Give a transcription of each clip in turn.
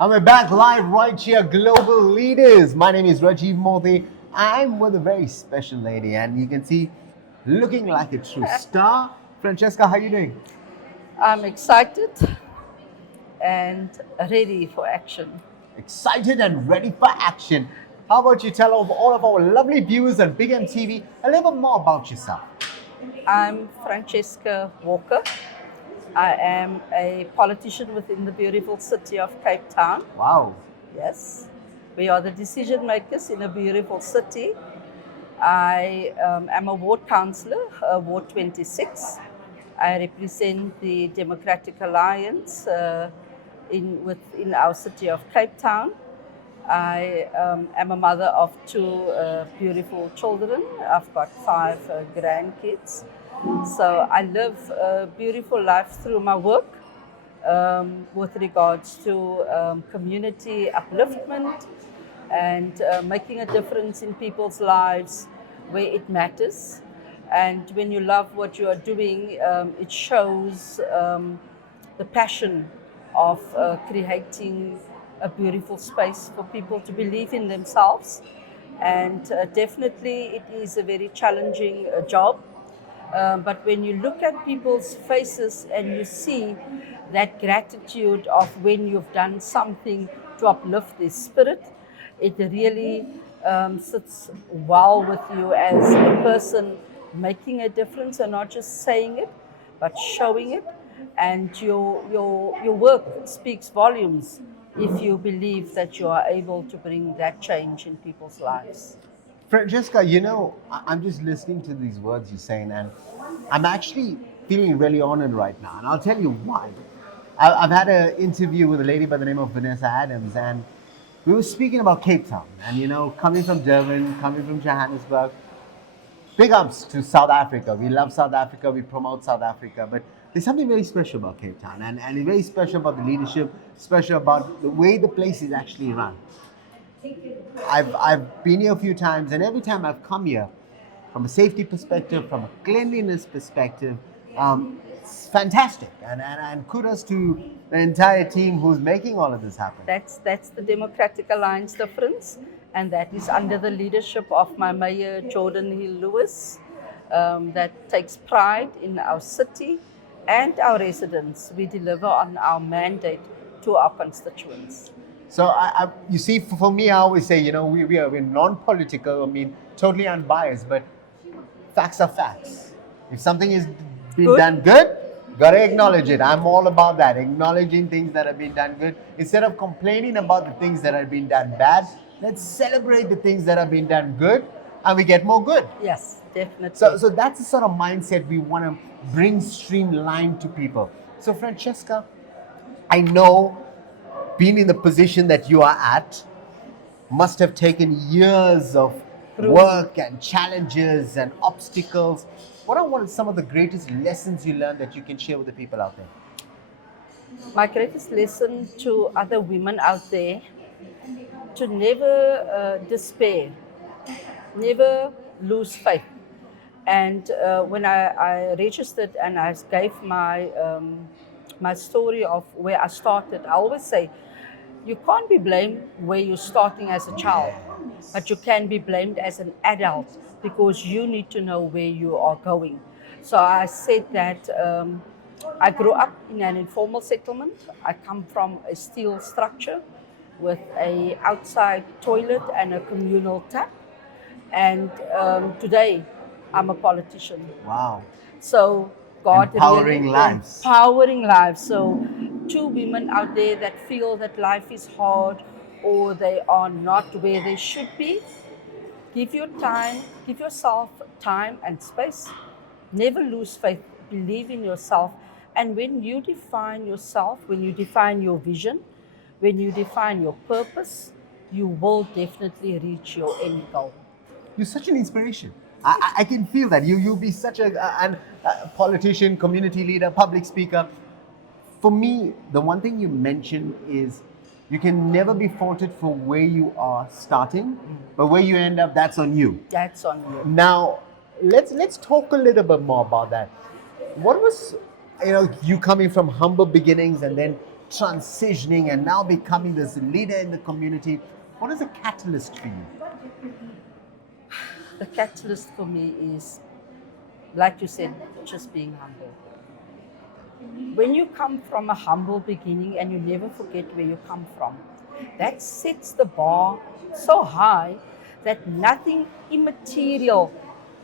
And we're back live right here, Global Leaders. My name is Rajiv Mothie. I'm with a very special lady, and you can see looking like a true star. Francesca, how are you doing? I'm excited and ready for action. Excited and ready for action. How about you tell all of our lovely viewers on Big M TV a little bit more about yourself? I'm Francesca Walker. I am a politician within the beautiful city of Cape Town. Wow. Yes, we are the decision makers in a beautiful city. I am a ward councillor, Ward 26. I represent the Democratic Alliance within our city of Cape Town. I am a mother of two beautiful children. I've got five grandkids. So I live a beautiful life through my work with regards to community upliftment and making a difference in people's lives where it matters. And when you love what you are doing, it shows the passion of creating a beautiful space for people to believe in themselves. And definitely, it is a very challenging job. But when you look at people's faces and you see that gratitude of when you've done something to uplift their spirit, it really sits well with you as a person making a difference and not just saying it, but showing it. And your work speaks volumes if you believe that you are able to bring that change in people's lives. Francesca, I'm just listening to these words you're saying, and I'm actually feeling really honored right now. And I'll tell you why. I've had an interview with a lady by the name of Vanessa Adams, and we were speaking about Cape Town. And, coming from Durban, coming from Johannesburg, big ups to South Africa. We love South Africa, we promote South Africa, but there's something very special about Cape Town, and it's very special about the leadership, special about the way the place is actually run. I've been here a few times, and every time I've come here, from a safety perspective, from a cleanliness perspective, it's fantastic. And kudos to the entire team who's making all of this happen. That's the Democratic Alliance difference, and that is under the leadership of my mayor, Jordan Hill Lewis, that takes pride in our city and our residents. We deliver on our mandate to our constituents. So you see, for me, I always say, we're non-political. I mean, totally unbiased, but facts are facts. If something is being done good, gotta acknowledge it. I'm all about that, acknowledging things that have been done good instead of complaining about the things that have been done bad. Let's celebrate the things that have been done good, and we get more good. Yes, definitely. So that's the sort of mindset we want to bring streamlined to people. So Francesca, I know being in the position that you are at must have taken years of work and challenges and obstacles. What are some of the greatest lessons you learned that you can share with the people out there? My greatest lesson to other women out there, to never despair, never lose faith. And when I registered and I gave my story of where I started, I always say, you can't be blamed where you're starting as a child, but you can be blamed as an adult because you need to know where you are going. So I said that I grew up in an informal settlement. I come from a steel structure with an outside toilet and a communal tap. And today I'm a politician. Wow. So God empowering really lives. Empowering lives. So two women out there that feel that life is hard or they are not where they should be, give yourself time and space. Never lose faith. Believe in yourself. And when you define yourself, when you define your vision, when you define your purpose, you will definitely reach your end goal. You're such an inspiration. I can feel that. You'll be such a politician, community leader, public speaker. For me, the one thing you mentioned is you can never be faulted for where you are starting, but where you end up, that's on you. That's on you. Now, let's talk a little bit more about that. What was, you coming from humble beginnings and then transitioning and now becoming this leader in the community. What is a catalyst for you? The catalyst for me is, like you said, just being humble. When you come from a humble beginning and you never forget where you come from, that sets the bar so high that nothing immaterial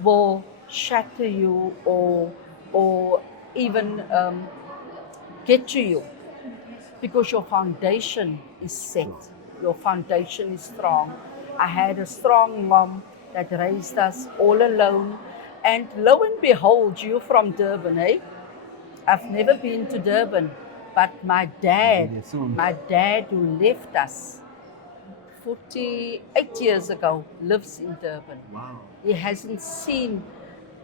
will shatter you or even get to you, because your foundation is set, your foundation is strong. I had a strong mom that raised us all alone, and lo and behold, you from Durban, eh? I've never been to Durban, but my dad who left us 48 years ago lives in Durban. Wow. He hasn't seen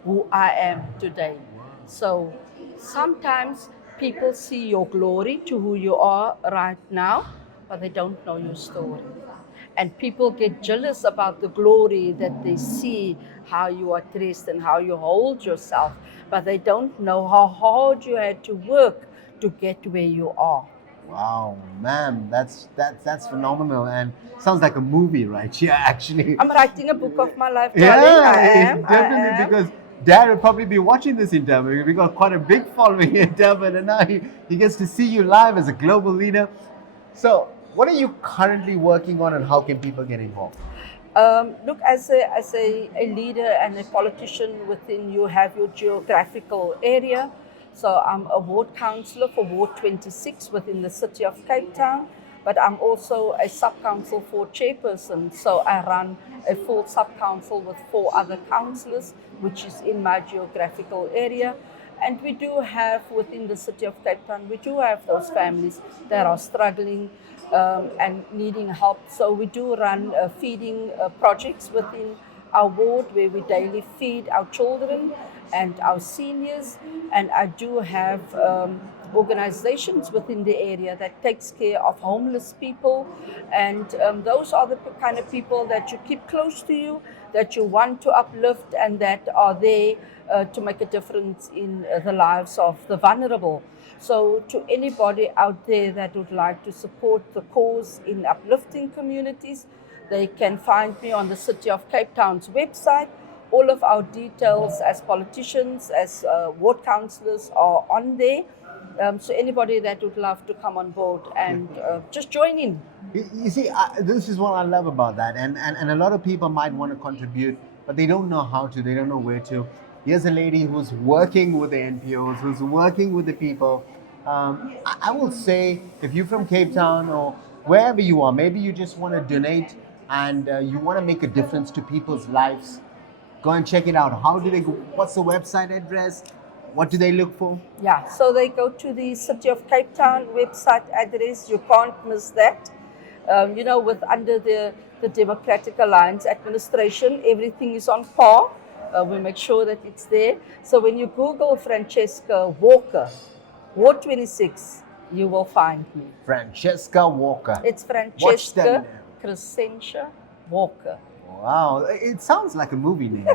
who I am today. So sometimes people see your glory to who you are right now, but they don't know your story. And people get jealous about the glory that they see, how you are dressed and how you hold yourself, but they don't know how hard you had to work to get where you are. Wow, ma'am, that's phenomenal, and sounds like a movie, right? Yeah, actually. I'm writing a book of my life, darling. I am. Definitely, because Dad will probably be watching this in Durban. We got quite a big following in Durban, and now he gets to see you live as a global leader. So, what are you currently working on, and how can people get involved? Look, as a leader and a politician within, you have your geographical area. So I'm a ward councillor for Ward 26 within the city of Cape Town, but I'm also a sub-council for chairperson. So I run a full sub-council with 4 other councillors, which is in my geographical area. And we do have, within the city of Cape Town, we do have those families that are struggling and needing help. So we do run feeding projects within our ward where we daily feed our children and our seniors. And I do have organizations within the area that takes care of homeless people. And those are the kind of people that you keep close to you, that you want to uplift, and that are there to make a difference in the lives of the vulnerable. So to anybody out there that would like to support the cause in uplifting communities, they can find me on the City of Cape Town's website. All of our details as politicians, as ward councillors are on there. So anybody that would love to come on board and just join in. You see, this is what I love about that. And a lot of people might want to contribute, but they don't know how to, they don't know where to. Here's a lady who's working with the NPOs, who's working with the people. I will say, if you're from Cape Town or wherever you are, maybe you just want to donate and you want to make a difference to people's lives, go and check it out. How do they go? What's the website address? What do they look for? Yeah, so they go to the City of Cape Town website address. You can't miss that. With under the Democratic Alliance administration, everything is on par. We make sure that it's there. So when you Google Francesca Walker, Ward 26, you will find me. Francesca Walker. It's Francesca Crescentia Walker. Wow, it sounds like a movie name.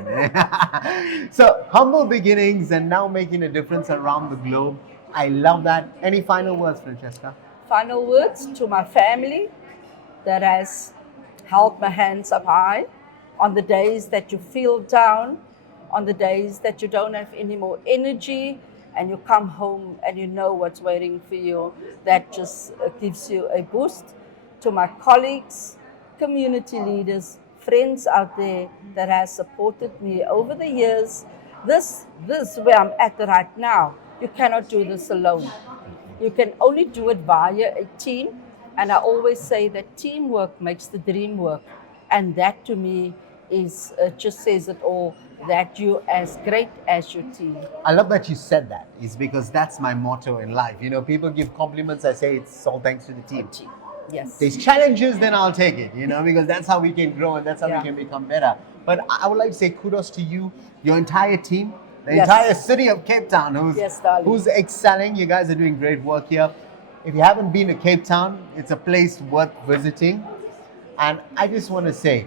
So, humble beginnings and now making a difference around the globe. I love that. Any final words, Francesca? Final words to my family that has held my hands up high on the days that you feel down, on the days that you don't have any more energy, and you come home and you know what's waiting for you. That just gives you a boost. To my colleagues, community leaders, friends out there that has supported me over the years. This where I'm at right now. You cannot do this alone. You can only do it via a team. And I always say that teamwork makes the dream work. And that to me is just says it all, that you're as great as your team. I love that you said that. It's because that's my motto in life. You know, people give compliments. I say it's all thanks to the team. Yes. There's challenges, then I'll take it, because that's how we can grow and that's how we can become better. But I would like to say kudos to you, your entire team, the entire city of Cape Town who's excelling. You guys are doing great work here. If you haven't been to Cape Town, it's a place worth visiting. And I just want to say,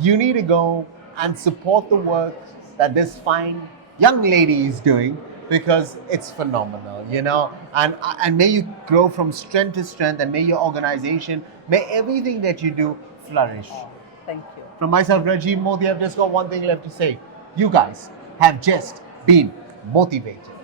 you need to go and support the work that this fine young lady is doing, because it's phenomenal, you know. And may you grow from strength to strength, and may your organization, may everything that you do flourish. Thank you. From myself, Rajiv Mothie, I've just got one thing left to say. You guys have just been motivated.